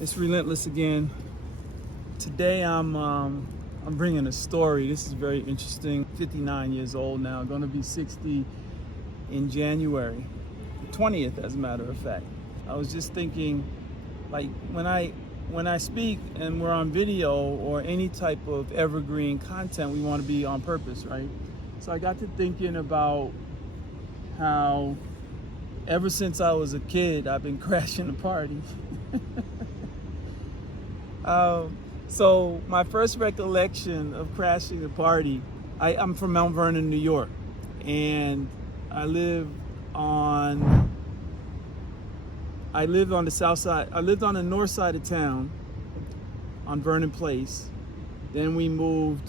It's Relentless again. Today I'm bringing a story. This is very interesting. 59 years old now, going to be 60 in January, the 20th as a matter of fact. I was just thinking, like when I speak and we're on video or any type of evergreen content, we want to be on purpose, right? So I got to thinking about how ever since I was a kid, I've been crashing the party. So my first recollection of crashing the party, I'm from Mount Vernon, New York, and I lived on the south side. I lived on the north side of town on Vernon Place. Then we moved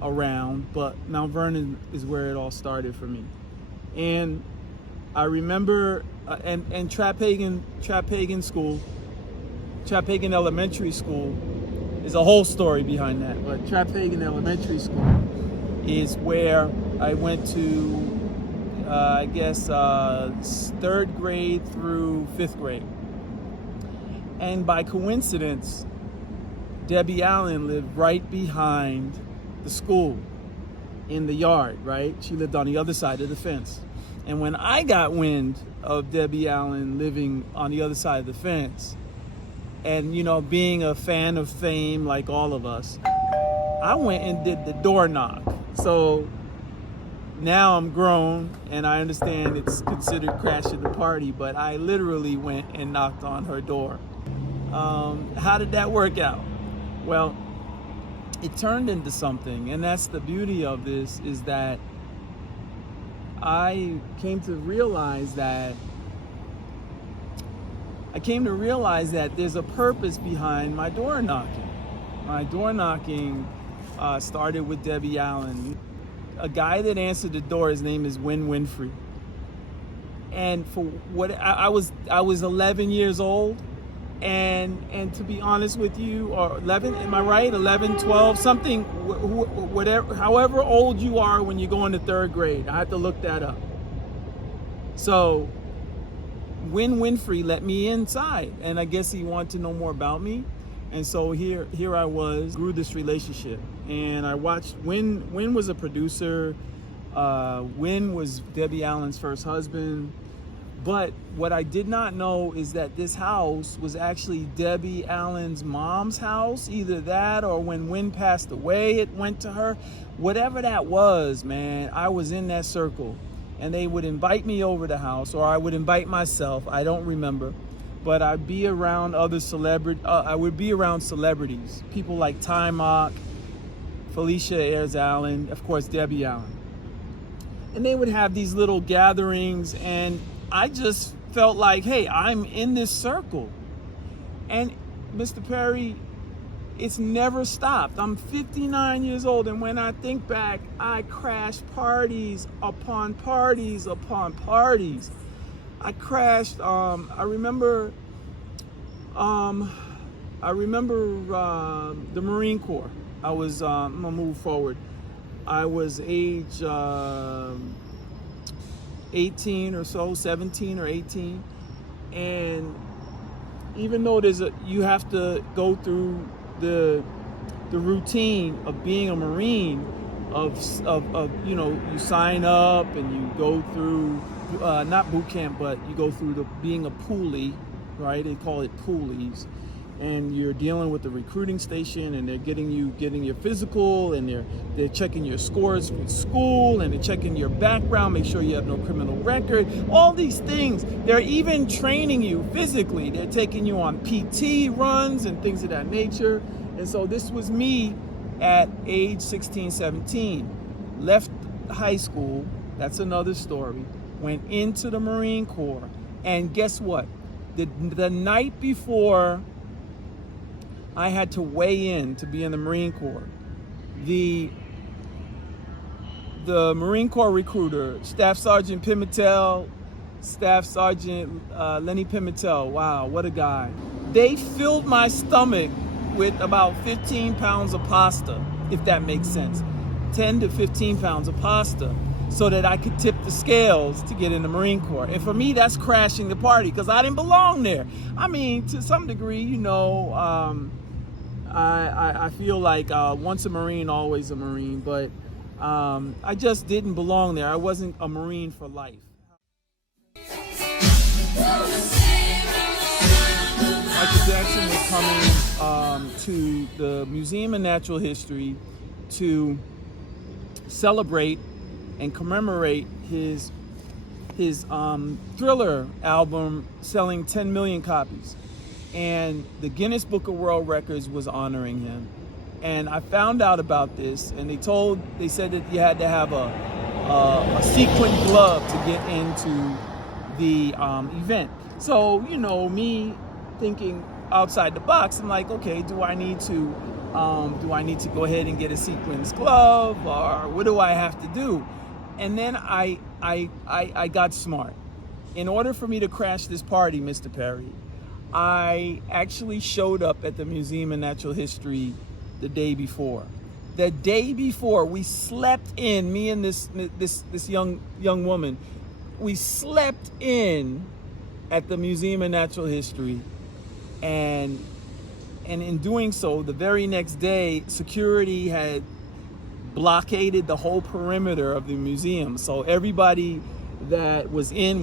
around, but Mount Vernon is where it all started for me. And I remember, and Trapphagen School, Trapphagen Elementary School is a whole story behind that, but Trapphagen Elementary School is where I went to, third grade through fifth grade. And by coincidence, Debbie Allen lived right behind the school in the yard, right? She lived on the other side of the fence. And when I got wind of Debbie Allen living on the other side of the fence, and being a fan of fame like all of us, I went and did the door knock. So now I'm grown and I understand it's considered crashing the party, but I literally went and knocked on her door. How did that work out? Well, it turned into something, and that's the beauty of this, is that I came to realize that there's a purpose behind my door knocking. My door knocking started with Debbie Allen. A guy that answered the door, his name is Winfrey. And for what I was 11 years old, and to be honest with you, or 11, am I right? 11, 12, something, whatever, however old you are when you go into third grade. I had to look that up. So Winfrey let me inside, and I guess he wanted to know more about me. And so here I was, grew this relationship. And I watched, Win was a producer. Win was Debbie Allen's first husband. But what I did not know is that this house was actually Debbie Allen's mom's house. Either that, or when Win passed away, it went to her. Whatever that was, man, I was in that circle. And they would invite me over the house, or I would invite myself. I don't remember, but I'd be around other celebrities. I would be around celebrities, people like Ty Mock, Felicia Ayers Allen, of course Debbie Allen, and they would have these little gatherings, and I just felt like, hey, I'm in this circle, and Mr. Perry, it's never stopped. I'm 59 years old, and when I think back, I crashed parties upon parties upon parties. I crashed. I remember the Marine Corps. I was. I'm gonna move forward. I was age 18 or so, 17 or 18, and even though you have to go through the routine of being a Marine, of you sign up and you go through not boot camp, but you go through being a poolee, right? They call it poolies, and you're dealing with the recruiting station, and they're getting your physical, and they're checking your scores from school, and they're checking your background, make sure you have no criminal record, all these things. They're even training you physically. They're taking you on PT runs and things of that nature. And so this was me at age 16, 17. Left high school, that's another story. Went into the Marine Corps, and guess what? The night before I had to weigh in to be in the Marine Corps, the Marine Corps recruiter, Staff Sergeant Pimentel, Staff Sergeant Lenny Pimentel, wow, what a guy. They filled my stomach with about 15 pounds of pasta, if that makes sense. 10 to 15 pounds of pasta. so that I could tip the scales to get in the Marine Corps. And for me, that's crashing the party because I didn't belong there. I mean, to some degree, you know, I feel like once a Marine, always a Marine, but I just didn't belong there. I wasn't a Marine for life. Michael Jackson was coming to the Museum of Natural History to celebrate and commemorate his Thriller album selling 10 million copies. And the Guinness Book of World Records was honoring him. And I found out about this, and they said that you had to have a sequin glove to get into the event. So, you know, me thinking outside the box, I'm like, okay, do I need to go ahead and get a sequins glove, or what do I have to do? And then I got smart. In order for me to crash this party, Mr. Perry, I actually showed up at the Museum of Natural History the day before. The day before, we slept in, me and this young woman, we slept in at the Museum of Natural History, and in doing so, the very next day, security had blockaded the whole perimeter of the museum. So everybody that was in,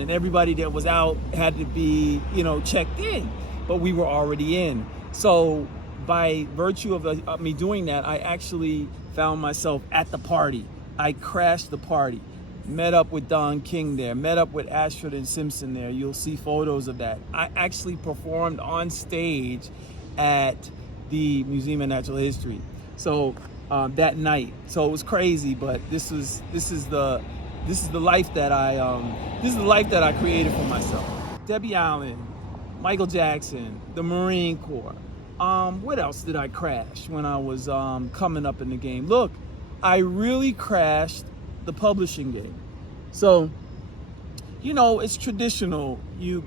and everybody that was out had to be, you know, checked in. But we were already in. So by virtue of me doing that, I actually found myself at the party. I crashed the party. Met up with Don King there, met up with Ashford and Simpson there. You'll see photos of that. I actually performed on stage at the Museum of Natural History. So that night, so it was crazy, but this is the life that I created for myself. Debbie Allen, Michael Jackson, the Marine Corps. What else did I crash when I was coming up in the game? Look, I really crashed the publishing game. So, you know, it's traditional. You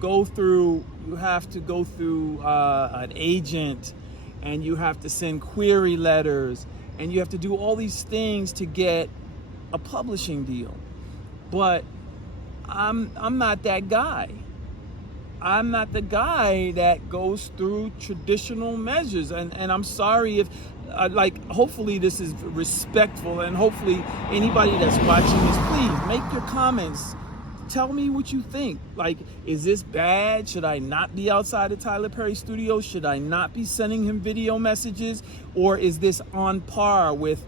have to go through an agent, and you have to send query letters, and you have to do all these things to get a publishing deal. But I'm not that guy. I'm not the guy that goes through traditional measures, and I'm sorry if hopefully this is respectful, and hopefully anybody that's watching this, please make your comments. Tell me what you think. Like, is this bad? Should I not be outside of Tyler Perry Studios? Should I not be sending him video messages? Or is this on par with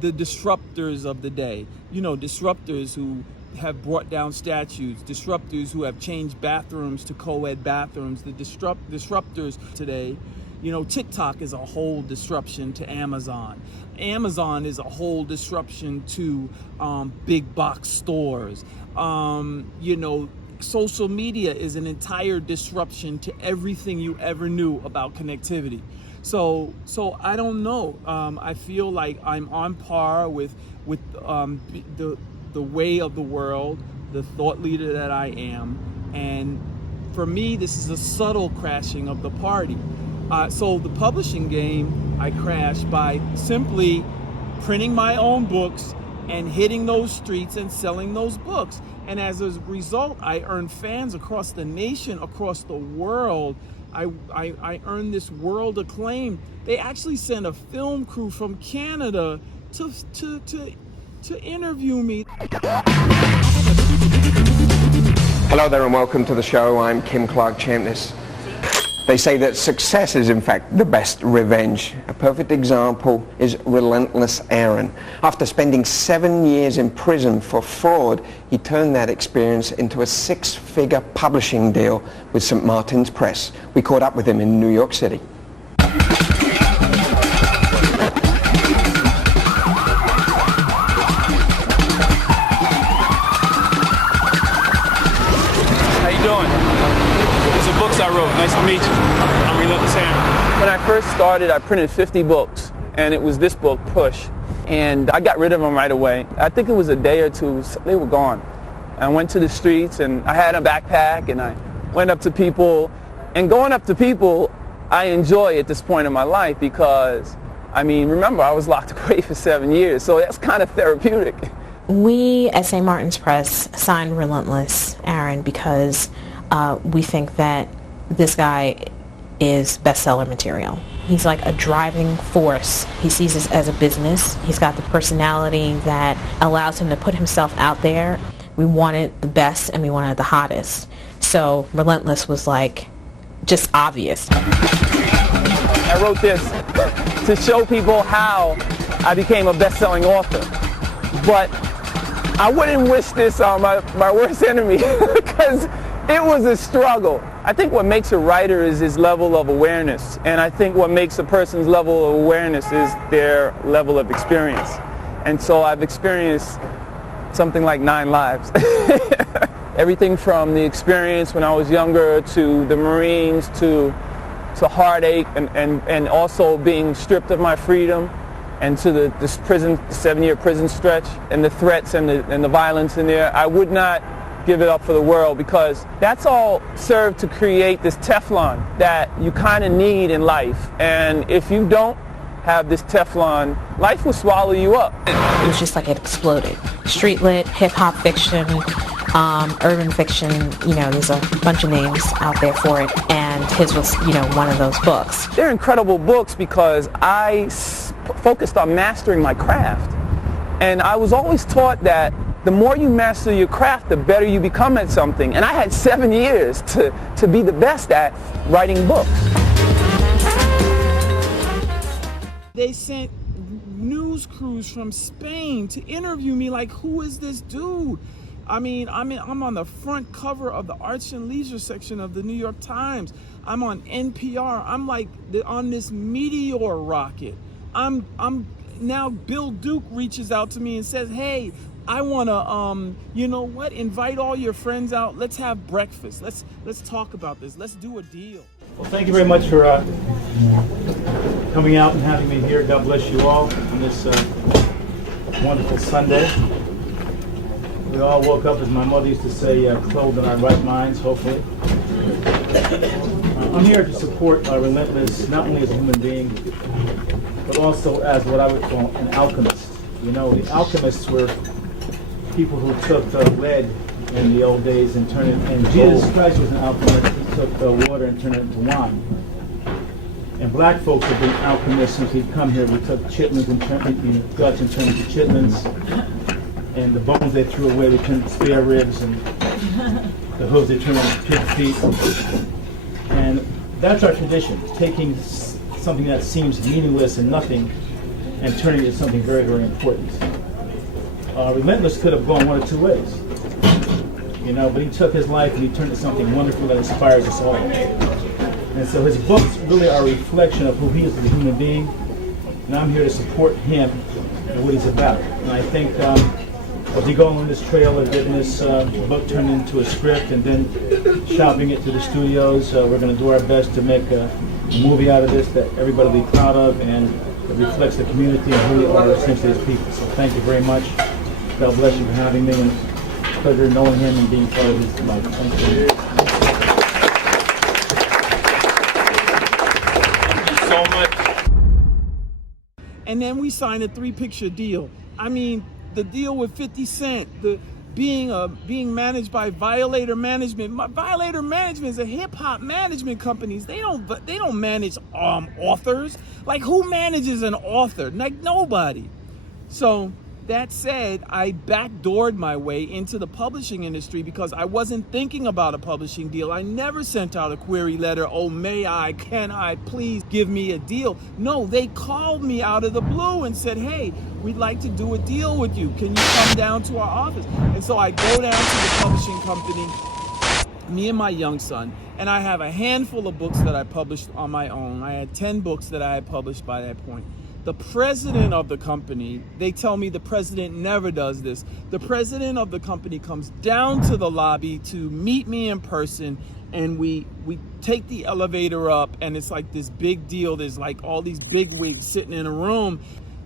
the disruptors of the day? You know, disruptors who have brought down statues, disruptors who have changed bathrooms to co-ed bathrooms, the disruptors today. You know, TikTok is a whole disruption to Amazon. Amazon is a whole disruption to big box stores. You know, social media is an entire disruption to everything you ever knew about connectivity. So I don't know. I feel like I'm on par with the way of the world, the thought leader that I am. And for me, this is a subtle crashing of the party. So the publishing game, I crashed by simply printing my own books and hitting those streets and selling those books. And as a result, I earned fans across the nation, across the world. I earned this world acclaim. They actually sent a film crew from Canada to interview me. Hello there and welcome to the show. I'm Kim Clark Champness. They say that success is in fact the best revenge. A perfect example is Relentless Aaron. After spending 7 years in prison for fraud, he turned that experience into a 6-figure publishing deal with St. Martin's Press. We caught up with him in New York City. I wrote. Nice to meet you. I'm Relentless Aaron. When I first started, I printed 50 books, and it was this book, Push, and I got rid of them right away. I think it was a day or two, they were gone. I went to the streets, and I had a backpack, and I went up to people, and going up to people, I enjoy at this point in my life because, I mean, remember, I was locked away for 7 years, so that's kind of therapeutic. We at St. Martin's Press signed Relentless, Aaron, because we think that this guy is bestseller material. He's like a driving force. He sees this as a business. He's got the personality that allows him to put himself out there. We wanted the best and we wanted the hottest. So Relentless was like just obvious. I wrote this to show people how I became a best-selling author. But I wouldn't wish this on my worst enemy because it was a struggle. I think what makes a writer is his level of awareness. And I think what makes a person's level of awareness is their level of experience. And so I've experienced something like 9 lives. Everything from the experience when I was younger to the Marines to heartache and also being stripped of my freedom and to this prison, the 7-year prison stretch and the threats and the violence in there. I would not give it up for the world because that's all served to create this Teflon that you kind of need in life. And if you don't have this Teflon, life will swallow you up. It was just like it exploded. Street lit, hip-hop fiction, urban fiction, there's a bunch of names out there for it, and his was, one of those books. They're incredible books because I focused on mastering my craft. And I was always taught that the more you master your craft, the better you become at something. And I had 7 years to be the best at writing books. They sent news crews from Spain to interview me like, who is this dude? I mean, I'm on the front cover of the Arts and Leisure section of the New York Times. I'm on NPR. I'm like on this meteor rocket. I'm now Bill Duke reaches out to me and says, hey, I want to, invite all your friends out. Let's have breakfast. Let's talk about this. Let's do a deal. Well, thank you very much for coming out and having me here. God bless you all on this wonderful Sunday. We all woke up, as my mother used to say, clothed in our right minds, hopefully. I'm here to support Relentless, not only as a human being, but also as what I would call an alchemist. The alchemists were people who took lead in the old days and turned it into gold. Jesus Christ was an alchemist. He took water and turned it into wine. And black folks have been alchemists since we've come here. We took chitlins and turned guts and turned into chitlins. And the bones they threw away, we turned into spare ribs, and the hooves they turned into pig feet. And that's our tradition, taking something that seems meaningless and nothing and turning it into something very, very important. Relentless could have gone one of two ways, but he took his life and he turned it into something wonderful that inspires us all. And so his books really are a reflection of who he is as a human being, and I'm here to support him and what he's about. And I think as we go on this trail of getting this book turned into a script and then shopping it to the studios, we're going to do our best to make a movie out of this that everybody will be proud of and that reflects the community and who we are essentially as people. So thank you very much. God bless you for having me, and it's a pleasure knowing him and being part of his life. Thank you. Thank you so much. And then we signed a 3-picture deal. I mean, the deal with 50 Cent, being managed by Violator Management. Violator Management is a hip-hop management company. They don't manage authors. Like, who manages an author? Like, nobody. So that said, I backdoored my way into the publishing industry because I wasn't thinking about a publishing deal. I never sent out a query letter, oh, can I please give me a deal? No, they called me out of the blue and said, hey, we'd like to do a deal with you. Can you come down to our office? And so I go down to the publishing company, me and my young son, and I have a handful of books that I published on my own. I had 10 books that I had published by that point. The president of the company, they tell me the president never does this. The president of the company comes down to the lobby to meet me in person, and we take the elevator up, and it's like this big deal. There's like all these big wigs sitting in a room.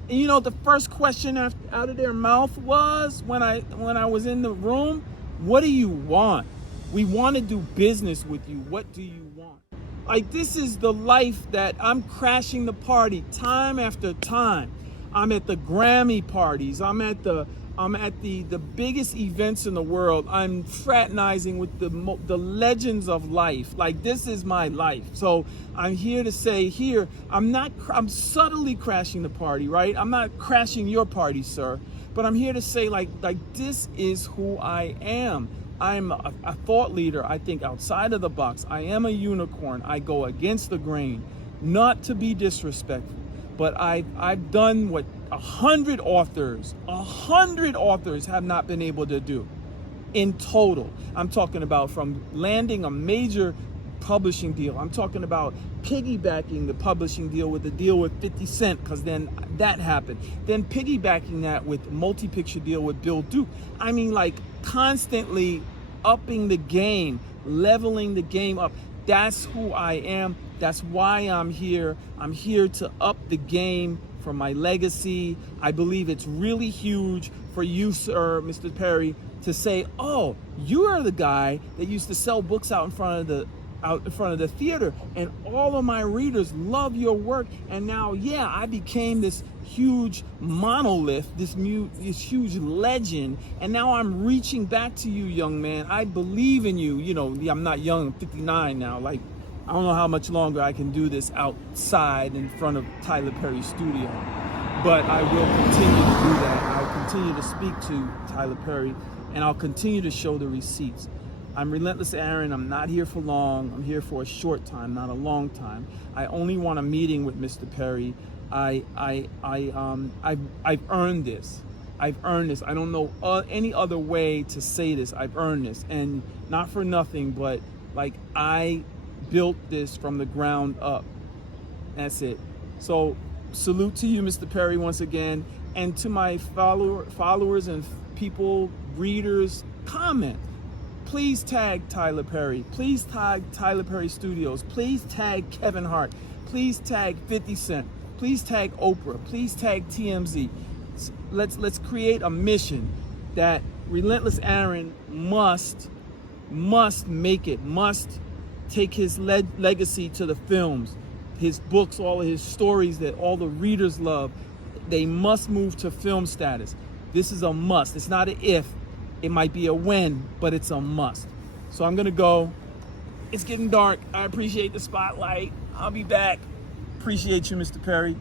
And the first question out of their mouth was, when I was in the room, what do you want? We want to do business with you. What do you want? Like, this is the life that I'm crashing the party time after time. I'm at the Grammy parties. I'm at the biggest events in the world. I'm fraternizing with the legends of life. Like, this is my life. So I'm here to say here, I'm subtly crashing the party, right? I'm not crashing your party, sir. But I'm here to say, like this is who I am. I'm a thought leader. I think outside of the box. I am a unicorn. I go against the grain, not to be disrespectful, but I've done what 100 authors have not been able to do in total. I'm talking about from landing a major publishing deal. I'm talking about piggybacking the publishing deal with the deal with 50 Cent, because then that happened. Then piggybacking that with multi-picture deal with Bill Duke. I mean, like, constantly upping the game, leveling the game up. That's who I am. That's why I'm here. I'm here to up the game for my legacy. I believe it's really huge for you, sir, Mr. Perry, to say, oh, you are the guy that used to sell books out in front of the theater, and all of my readers love your work. And now, yeah, I became this huge monolith, this huge legend, and now I'm reaching back to you, young man. I believe in you. You know, I'm not young, I'm 59 now. Like, I don't know how much longer I can do this outside in front of Tyler Perry's studio, but I will continue to do that. I'll continue to speak to Tyler Perry, and I'll continue to show the receipts. I'm Relentless Aaron. I'm not here for long. I'm here for a short time, not a long time. I only want a meeting with Mr. Perry. I've earned this. I've earned this. I don't know any other way to say this. I've earned this, and not for nothing, but like, I built this from the ground up. That's it. So salute to you, Mr. Perry, once again, and to my followers and people, readers, comment. Please tag Tyler Perry. Please tag Tyler Perry Studios. Please tag Kevin Hart. Please tag 50 Cent. Please tag Oprah. Please tag TMZ. Let's create a mission that Relentless Aaron must make it, must take his legacy to the films, his books, all of his stories that all the readers love. They must move to film status. This is a must. It's not an if. It might be a when, but it's a must. So I'm gonna go. It's getting dark. I appreciate the spotlight. I'll be back. Appreciate you, Mr. Perry.